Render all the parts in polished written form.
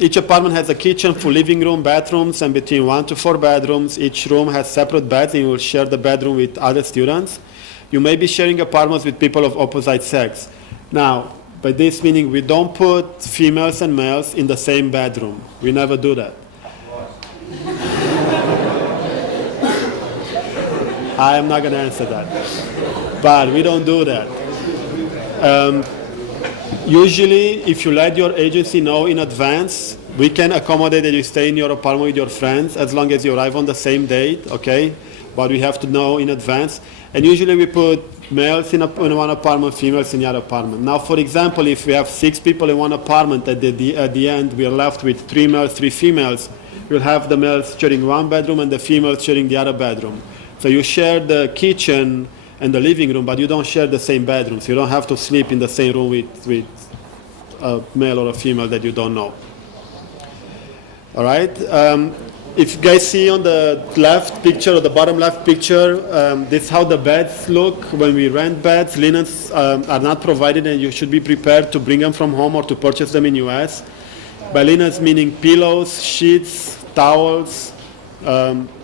Each apartment has a kitchen, full living room, bathrooms, and between 1 to 4 bedrooms. Each room has separate beds, and you will share the bedroom with other students. You may be sharing apartments with people of opposite sex. Now, by this meaning, we don't put females and males in the same bedroom. We never do that. I am not going to answer that. But we don't do that. Usually, if you let your agency know in advance, we can accommodate that you stay in your apartment with your friends as long as you arrive on the same date, okay? But we have to know in advance. And usually we put males in one apartment, females in the other apartment. Now, for example, if we have 6 people in one apartment, at the end we are left with 3 males, 3 females, we'll have the males sharing one bedroom and the females sharing the other bedroom. So you share the kitchen and the living room, but you don't share the same bedrooms. You don't have to sleep in the same room with a male or a female that you don't know. All right? If you guys see on the left picture or the bottom left picture, this is how the beds look. When we rent beds, linens are not provided, and you should be prepared to bring them from home or to purchase them in US. By linens, meaning pillows, sheets, towels,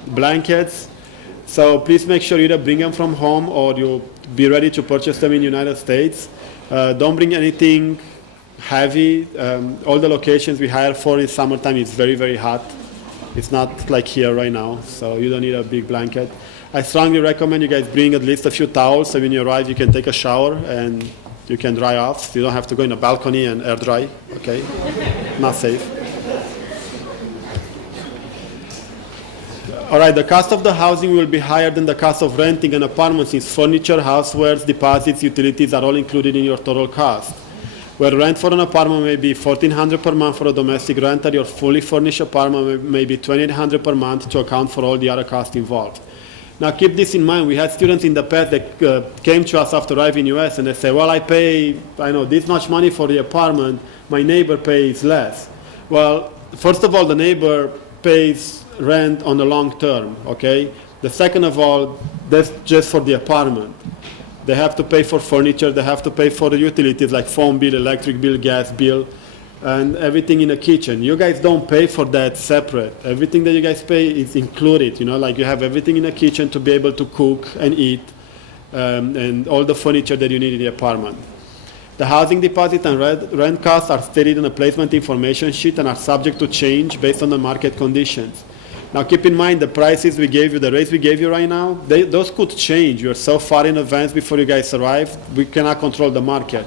blankets. So please make sure you either bring them from home or you be ready to purchase them in the United States. Don't bring anything heavy. All the locations we hire for in summertime is very, very hot. It's not like here right now, so you don't need a big blanket. I strongly recommend you guys bring at least a few towels, so when you arrive you can take a shower and you can dry off. You don't have to go in a balcony and air dry, okay? Not safe. All right, the cost of the housing will be higher than the cost of renting an apartment, since furniture, housewares, deposits, utilities are all included in your total cost. Where rent for an apartment may be $1,400 per month for a domestic renter, your fully furnished apartment may be $2,800 per month to account for all the other costs involved. Now keep this in mind. We had students in the past that came to us after arriving in the US and they say, well, I pay, this much money for the apartment, my neighbor pays less. Well, first of all, the neighbor pays rent on the long term, okay? The second of all, that's just for the apartment. They have to pay for furniture, they have to pay for the utilities like phone bill, electric bill, gas bill, and everything in the kitchen. You guys don't pay for that separate. Everything that you guys pay is included, like you have everything in the kitchen to be able to cook and eat, and all the furniture that you need in the apartment. The housing deposit and rent costs are stated in a placement information sheet and are subject to change based on the market conditions. Now keep in mind the prices we gave you, the rates we gave you right now, those could change. You're so far in advance before you guys arrive, we cannot control the market.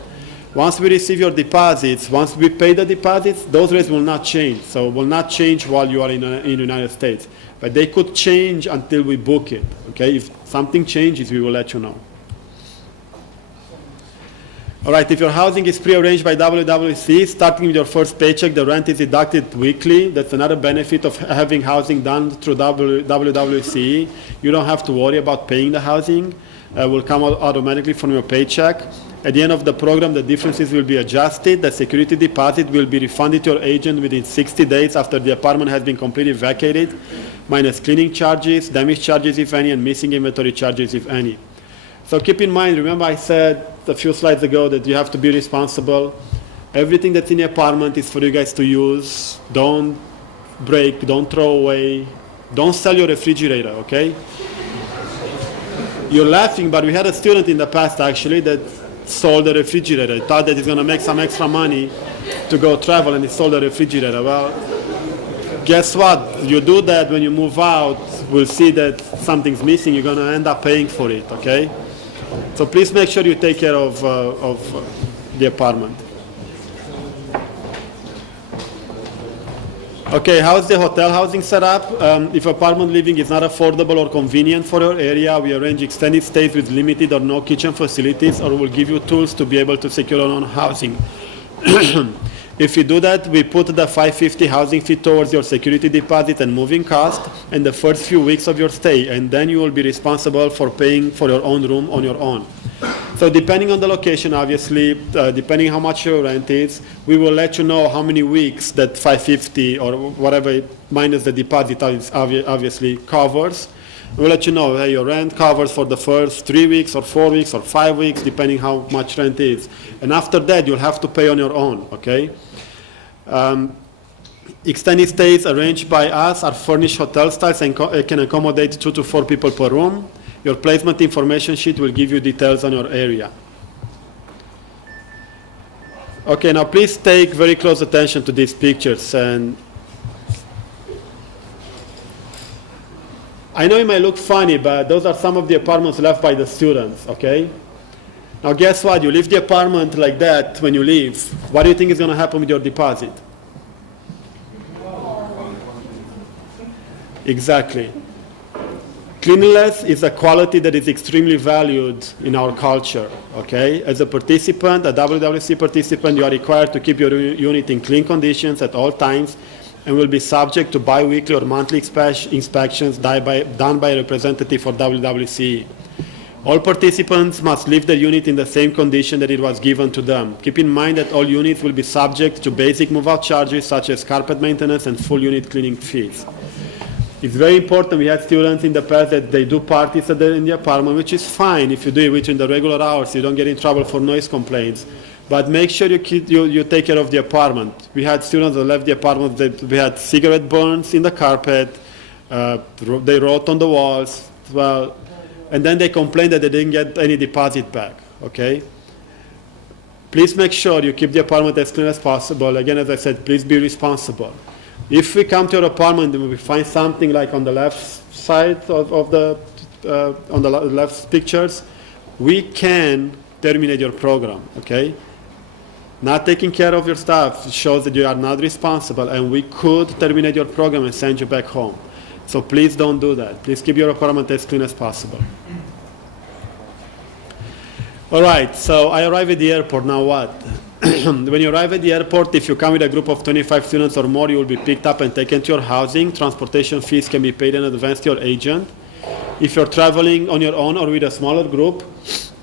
Once we receive your deposits, once we pay the deposits, those rates will not change. So will not change while you are in the United States. But they could change until we book it. Okay? If something changes, we will let you know. All right, if your housing is pre-arranged by WWC, starting with your first paycheck, the rent is deducted weekly. That's another benefit of having housing done through WWC. You don't have to worry about paying the housing. It will come out automatically from your paycheck. At the end of the program, the differences will be adjusted. The security deposit will be refunded to your agent within 60 days after the apartment has been completely vacated, minus cleaning charges, damage charges, if any, and missing inventory charges, if any. So keep in mind, remember I said a few slides ago that you have to be responsible. Everything that's in the apartment is for you guys to use. Don't break, don't throw away, don't sell your refrigerator, okay? You're laughing, but we had a student in the past actually that sold a refrigerator. He thought that he's gonna make some extra money to go travel, and he sold a refrigerator. Well, guess what? You do that, when you move out, we'll see that something's missing, you're gonna end up paying for it, okay? So please make sure you take care of the apartment. Okay, how's the hotel housing set up? If apartment living is not affordable or convenient for your area, we arrange extended stays with limited or no kitchen facilities, or we'll give you tools to be able to secure your own housing. If you do that, we put the $550 housing fee towards your security deposit and moving cost and the first few weeks of your stay, and then you will be responsible for paying for your own room on your own. So depending on the location, obviously, depending how much your rent is, we will let you know how many weeks that $550 or whatever minus the deposit obviously covers. We'll let you know, hey, your rent covers for the first 3 weeks or 4 weeks or 5 weeks, depending how much rent is. And after that, you'll have to pay on your own, okay? Extended stays arranged by us are furnished hotel styles and can accommodate 2 to 4 people per room. Your placement information sheet will give you details on your area. Okay, now please take very close attention to these pictures. And I know it might look funny, but those are some of the apartments left by the students, okay? Now guess what? You leave the apartment like that when you leave. What do you think is going to happen with your deposit? Exactly. Cleanliness is a quality that is extremely valued in our culture, okay? As a participant, a WWC participant, you are required to keep your unit in clean conditions at all times and will be subject to bi-weekly or monthly inspections done by a representative for WWC. All participants must leave their unit in the same condition that it was given to them. Keep in mind that all units will be subject to basic move-out charges such as carpet maintenance and full unit cleaning fees. It's very important. We had students in the past that they do parties in the apartment, which is fine if you do it within the regular hours. You don't get in trouble for noise complaints. But make sure you take care of the apartment. We had students that left the apartment that we had cigarette burns in the carpet. They wrote on the walls. Well, and then they complained that they didn't get any deposit back. Okay. Please make sure you keep the apartment as clean as possible. Again, as I said, please be responsible. If we come to your apartment and we find something like on the left side of the on the left pictures, we can terminate your program, okay? Not taking care of your stuff shows that you are not responsible, and we could terminate your program and send you back home. So please don't do that. Please keep your apartment as clean as possible. All right, so I arrive at the airport. Now what? When you arrive at the airport, if you come with a group of 25 students or more, you will be picked up and taken to your housing. Transportation fees can be paid in advance to your agent. If you're traveling on your own or with a smaller group,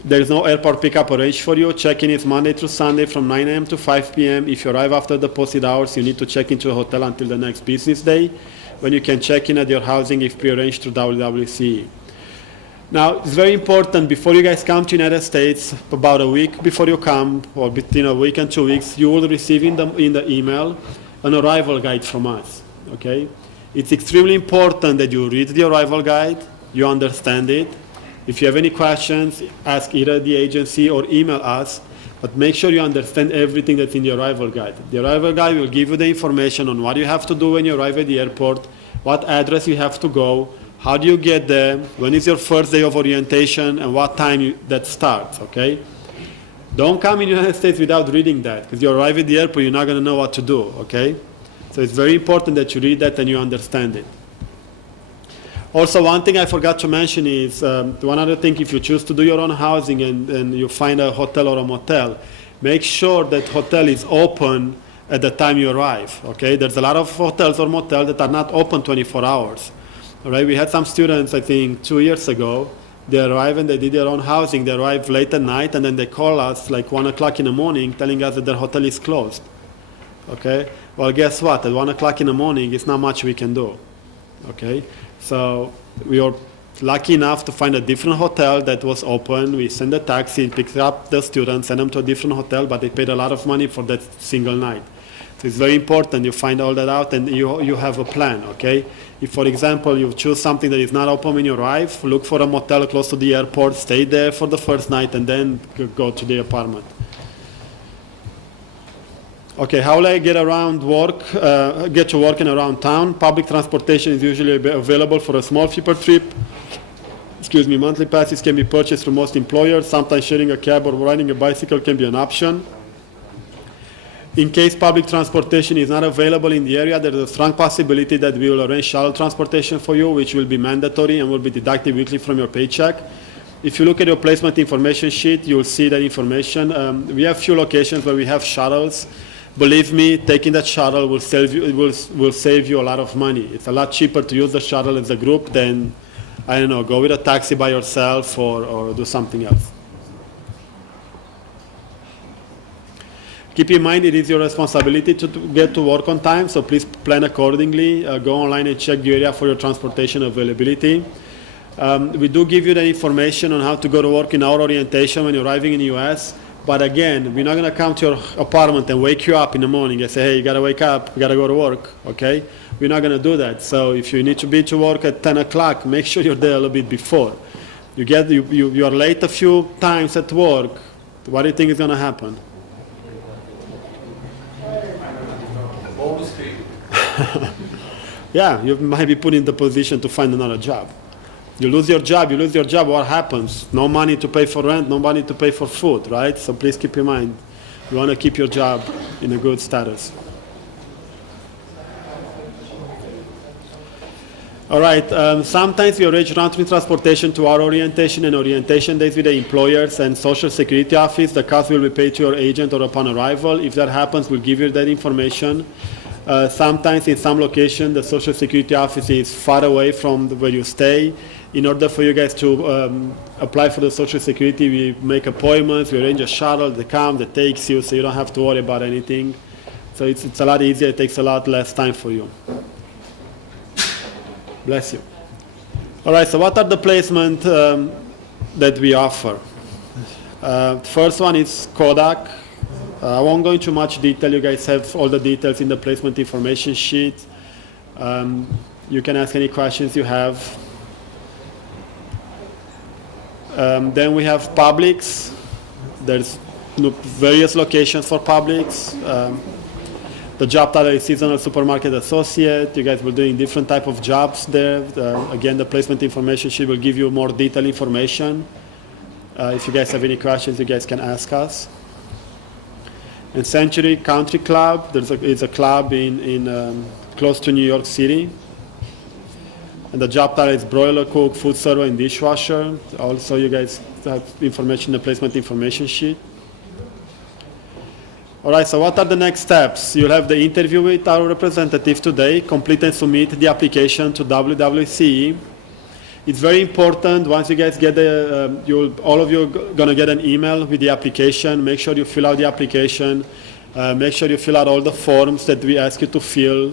there is no airport pickup arranged for you. Check-in is Monday through Sunday from 9 a.m. to 5 p.m. If you arrive after the posted hours, you need to check into a hotel until the next business day, when you can check in at your housing if pre-arranged through WWC. Now, it's very important, before you guys come to the United States, about a week before you come, or between a week and 2 weeks, you will receive in the email an arrival guide from us, okay? It's extremely important that you read the arrival guide, you understand it. If you have any questions, ask either the agency or email us, but make sure you understand everything that's in the arrival guide. The arrival guide will give you the information on what you have to do when you arrive at the airport, what address you have to go, how do you get there, when is your first day of orientation, and what time that starts, okay? Don't come in the United States without reading that, because you arrive at the airport, you're not going to know what to do, okay? So it's very important that you read that and you understand it. Also, one thing I forgot to mention is, one other thing, if you choose to do your own housing and you find a hotel or a motel, make sure that hotel is open at the time you arrive, okay? There's a lot of hotels or motels that are not open 24 hours. All right, we had some students, I think, 2 years ago. They arrived and they did their own housing. They arrived late at night, and then they call us like 1 o'clock in the morning telling us that their hotel is closed. Okay? Well, guess what? At 1 o'clock in the morning, it's not much we can do. Okay? So we were lucky enough to find a different hotel that was open. We sent a taxi, picked up the students, sent them to a different hotel, but they paid a lot of money for that single night. So it's very important you find all that out and you have a plan, okay? If, for example, you choose something that is not open when you arrive, look for a motel close to the airport, stay there for the first night, and then go to the apartment. Okay, how will I get around work, get to work and around town? Public transportation is usually available for a small fee per trip. Excuse me, monthly passes can be purchased through most employers. Sometimes sharing a cab or riding a bicycle can be an option. In case public transportation is not available in the area, there is a strong possibility that we will arrange shuttle transportation for you, which will be mandatory and will be deducted weekly from your paycheck. If you look at your placement information sheet, you will see that information. We have few locations where we have shuttles. Believe me, taking that shuttle will save you a lot of money. It's a lot cheaper to use the shuttle as a group than, I don't know, go with a taxi by yourself or do something else. Keep in mind, it is your responsibility to get to work on time, so please plan accordingly. Go online and check the area for your transportation availability. We do give you the information on how to go to work in our orientation when you're arriving in the U.S., But again, we're not going to come to your apartment and wake you up in the morning and say, hey, you got to wake up, you got to go to work, okay? We're not going to do that. So if you need to be to work at 10 o'clock, make sure you're there a little bit before. You're late a few times at work, what do you think is going to happen? Yeah, you might be put in the position to find another job. You lose your job, what happens? No money to pay for rent, no money to pay for food, right? So please keep in mind, you want to keep your job in a good status. All right, sometimes we arrange round-trip transportation to our orientation and orientation days with the employers and social security office. The cost will be paid to your agent or upon arrival. If that happens, we'll give you that information. Sometimes in some location, the social security office is far away from where you stay. In order for you guys to apply for the social security, we make appointments, we arrange a shuttle, they come, that takes you, so you don't have to worry about anything. So it's a lot easier, it takes a lot less time for you. Bless you. All right, so what are the placement that we offer? First one is Kodak. I won't go into much detail. You guys have all the details in the placement information sheet. You can ask any questions you have. Then we have Publix. There's various locations for Publix. The job title is Seasonal Supermarket Associate. You guys were doing different type of jobs there. Again, the placement information sheet will give you more detailed information. If you guys have any questions, you guys can ask us. And Century Country Club, it's a club in close to New York City. And the job title is broiler cook, food server, and dishwasher. Also, you guys have information in the placement information sheet. All right, so what are the next steps? You'll have the interview with our representative today, complete and submit the application to WWCE. It's very important, once you guys get all of you are going to get an email with the application. Make sure you fill out the application. Make sure you fill out all the forms that we ask you to fill.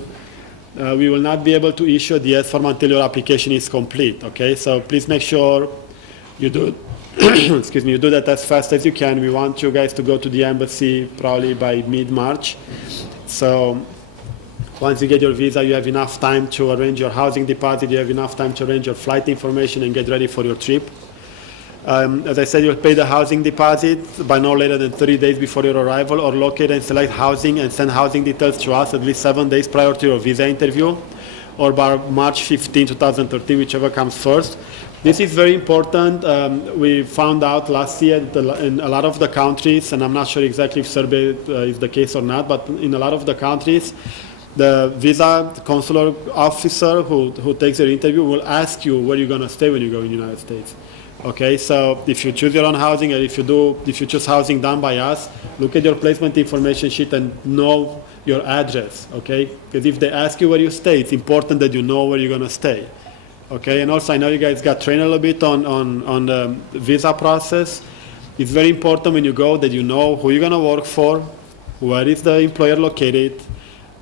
We will not be able to issue a DS form until your application is complete, okay? So please make sure you do excuse me, you do that as fast as you can. We want you guys to go to the embassy probably by mid-March. So once you get your visa, you have enough time to arrange your housing deposit, you have enough time to arrange your flight information and get ready for your trip. As I said, you'll pay the housing deposit by no later than 30 days before your arrival, or locate and select housing and send housing details to us at least 7 days prior to your visa interview, or by March 15, 2013, whichever comes first. This is very important. We found out last year that in a lot of the countries, and I'm not sure exactly if Serbia is the case or not, but in a lot of the countries, the visa consular officer who takes your interview will ask you where you're going to stay when you go in the United States. Okay, so if you choose your own housing, or if you choose housing done by us, look at your placement information sheet and know your address, okay? Because if they ask you where you stay, it's important that you know where you're going to stay. Okay, and also I know you guys got trained a little bit on the visa process. It's very important when you go that you know who you're going to work for, where is the employer located,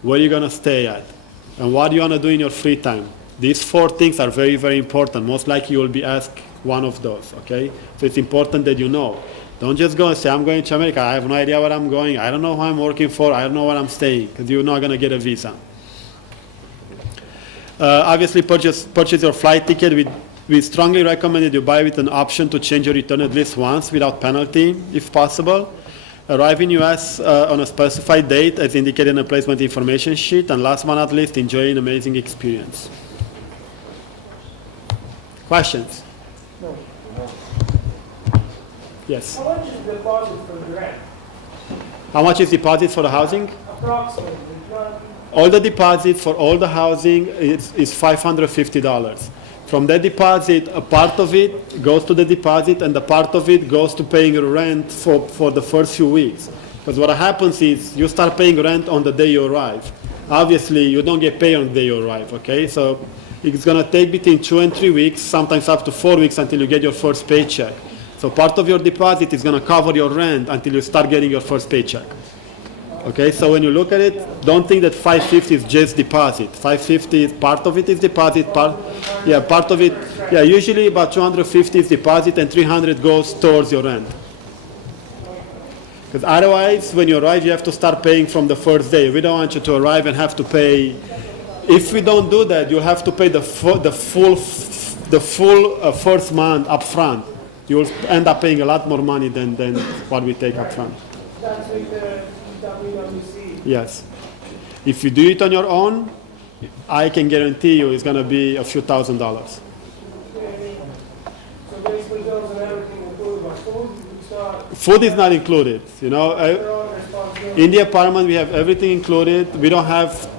where you're going to stay at, and what you want to do in your free time. These 4 things are very, very important. Most likely you will be asked one of those, okay? So it's important that you know. Don't just go and say, I'm going to America. I have no idea where I'm going. I don't know who I'm working for. I don't know where I'm staying, because you're not going to get a visa. Obviously, purchase your flight ticket. We strongly recommend that you buy with an option to change your return at least once without penalty, if possible. Arrive in U.S. On a specified date, as indicated in the placement information sheet. And last but not least, enjoy an amazing experience. Questions? No. Yes. How much is the deposit for the rent? How much is deposit for the housing? Approximately. All the deposit for all the housing is $550. From that deposit, a part of it goes to the deposit, and the part of it goes to paying rent for the first few weeks. Because what happens is you start paying rent on the day you arrive. Obviously, you don't get paid on the day you arrive, okay? So it's going to take between 2 and 3 weeks, sometimes up to 4 weeks until you get your first paycheck. So part of your deposit is going to cover your rent until you start getting your first paycheck. Okay, so when you look at it, don't think that 550 is just deposit. 550 is part of it is deposit, part of it, usually about 250 is deposit and 300 goes towards your rent. Because otherwise, when you arrive, you have to start paying from the first day. We don't want you to arrive and have to pay. If we don't do that, you'll have to pay the full first month up front. You will end up paying a lot more money than what we take up front. That's like the WWC. Yes. If you do it on your own, I can guarantee you it's going to be a few $1,000s. So basically bills and everything included, but food, it's not, Food is not included. You know, their own responsibility. in the apartment we have everything included. We don't have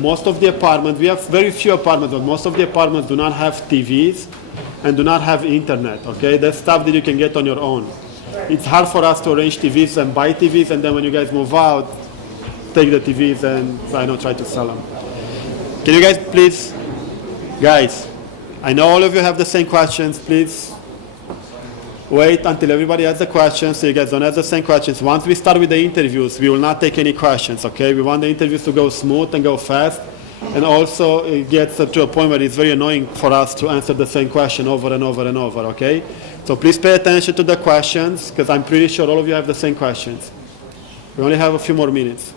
most of the apartments. We have very few apartments, but most of the apartments do not have TVs and do not have internet. Okay, that's stuff that you can get on your own. It's hard for us to arrange TVs and buy TVs, and then when you guys move out, take the TVs and try to sell them. Can you guys please, guys? I know all of you have the same questions. Please wait until everybody has the questions, so you guys don't have the same questions. Once we start with the interviews, we will not take any questions. Okay? We want the interviews to go smooth and go fast, and also it gets to a point where it's very annoying for us to answer the same question over and over and over. Okay? So please pay attention to the questions, because I'm pretty sure all of you have the same questions. We only have a few more minutes.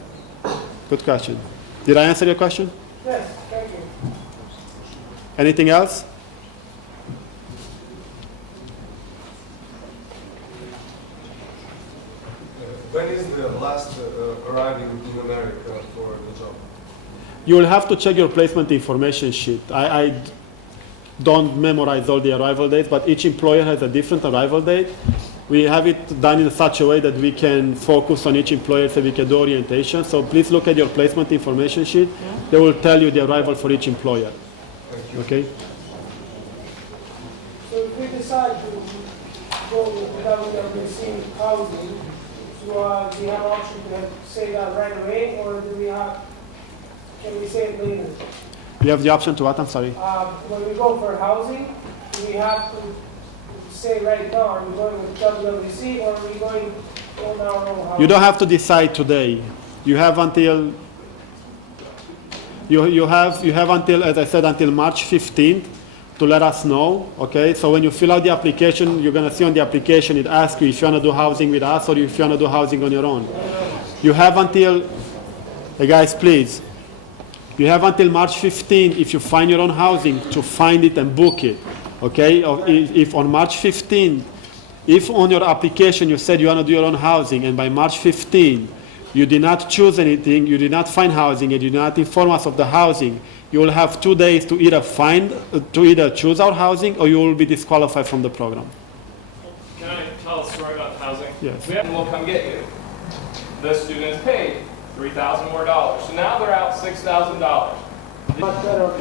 Good question. Did I answer your question? Yes, thank you. Anything else? When is the last arriving in America for the job? You will have to check your placement information sheet. I don't memorize all the arrival dates, but each employer has a different arrival date. We have it done in such a way that we can focus on each employer so we can do orientation. So please look at your placement information sheet. They will tell you the arrival for each employer. Thank you. Okay? So if we decide to go with the WWC housing, so do we have option to say that right away, or can we say it later? You have the option to what? I'm sorry. When we go for housing, do we have to say right now, are we going with WWC or are we going on our own housing? You don't have to decide today. You have until you have until, as I said, until March 15th to let us know. Okay, so when you fill out the application, you're going to see on the application it asks you if you want to do housing with us or if you want to do housing on your own. You have until, hey guys, please. You have until March 15th, if you find your own housing, to find it and book it. Okay? Or if on March 15th, if on your application you said you want to do your own housing, and by March 15th you did not choose anything, you did not find housing, and you did not inform us of the housing, you will have 2 days to either choose our housing or you will be disqualified from the program. Can I tell a story about housing? Yes. We'll come get you. The students paid $3,000 more. So now they're out $6,000. Much better.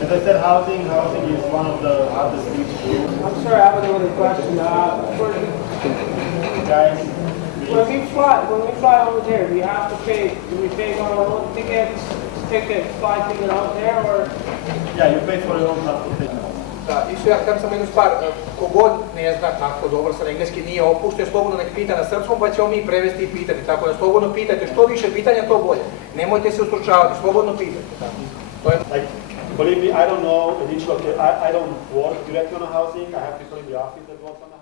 As I said, housing is one of the hardest things to do. I'm sorry, I have another question. Guys, When we fly over there, do we pay for our own tickets, flight ticket out there, or? yeah, you pay for your own transportation. Da, isto ja htjem samo jednu stvar, kogod ne zna tako dobro sad engleski nije opuštio, slobodno nek pita na srpskom pa ćemo mi prevesti i pitati, tako da slobodno pitajte, što više pitanja to bolje, nemojte se ustručavati, slobodno pitajte. To je... Like, believe me, I don't know in each location. I don't work directly on a housing. I have people in the office that work on a